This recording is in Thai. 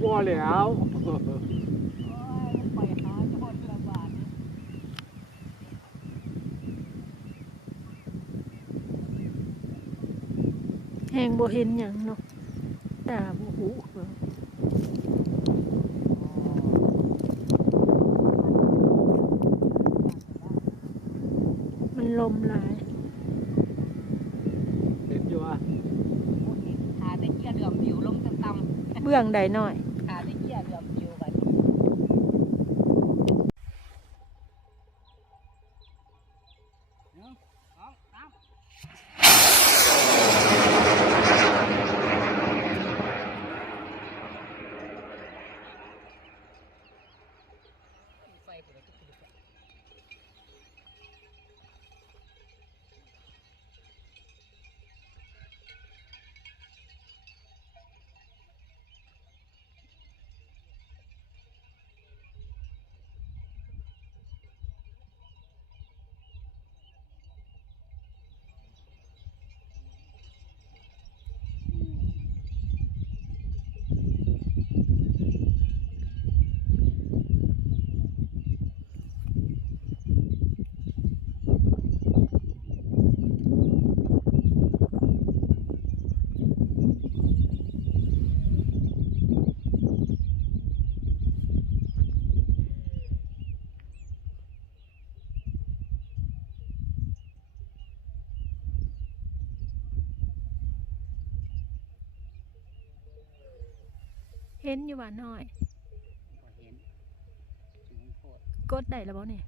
กลัวแล้ว ไปหาโจรละบาทแหงบ่เห็นหยังเนาะตาบ่หูมันลมหลาย เห็นอยู่ว่า หาได้เกียร์เดือมผิวลงต่ำ เบื้องใดหน่อย ๆหาได้เกียร์เดือมผิวไปไฟเปิดทุกทีเห็นอยู่ว่าน้อย เห็นสูงโคตร กดได้แล้วบ่เนี่ย